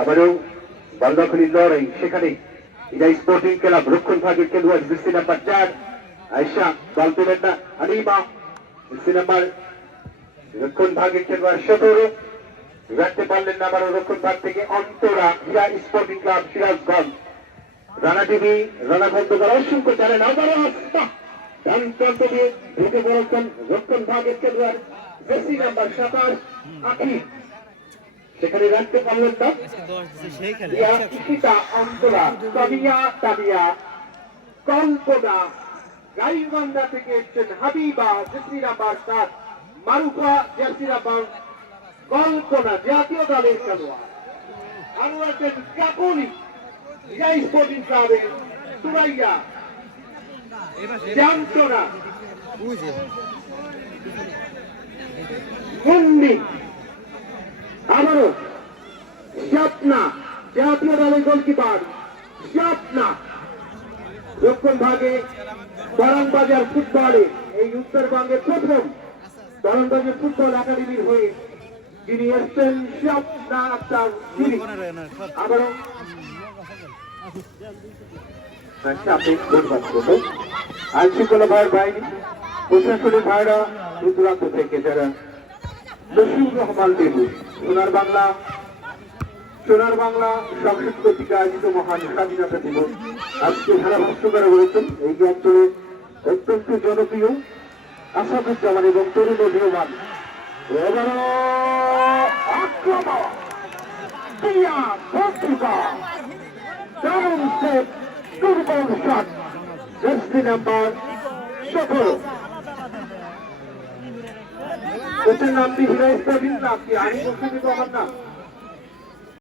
আবারও বলদখলির লড়াই সেখানে ইরা স্পোর্টিং ক্লাব রক্ষণ ভাগের খেলোয়াড় জিসি নাম্বার চার আয়সা বল পেলেন না হালিমা জিসি নাম্বার রক্ষণ ভাগের খেলোয়াড় সতেরো। রাখতে পারলেন না আবারও রক্ষণ ভাগ থেকে Antara Ira sporting club, Sirajganj. Rana TV Rana Khandakar অসংখ্য জানেন আবারও ডান প্রান্ত দিয়ে ঢুকে পড়েছেন রক্ষণ ভাগের খেলোয়াড় জেসি নাম্বার সাতাশ আখি সেখানে রাখতে পারলেন না। অন্তরা তানিয়া তানিয়া কল্পনা গাইবান্ধা থেকে এসছেন Habiba JC number Marufa JC number কল্পনা, জাতীয় দলের খেলোয়াড়। আনোয়ার কাকুলি ইয়া স্পোর্টিং ক্লাবের সুরাইয়া জামতরা মুন্নি স্বপ্না, জাতীয় দলের গোলকিপার, স্বপ্না। দক্ষিণ ভাগে বরংবাজার ফুটবলে, এই উত্তরবঙ্গের প্রথম বরংবাজার ফুটবল একাডেমির হয়ে যিনি এসছেন স্বপ্না আক্তার তিনি আবারও আচ্ছা আপনি ধন্যবাদ করবেন। আইন শৃঙ্খলা ভাইয়ের বাহিনী, প্রশাসনিক ভাইরা দূরান্ত থেকে যারা নসিউর রহমান দেবু, সোনার বাংলা সোনার বাংলা সংসদ কর্তৃক আয়োজিত মহান স্বাধীনতা দিবস আজকে ধারাভাষ্য করে বলেছেন এই যে অঞ্চলে অত্যন্ত জনপ্রিয় আসাদুজ্জামান এবং তরুণ অভিমান। এবারও নাম কি হিরা স্পোর্টিং নাম কি? আইন মুসলিম তো আমার নাম?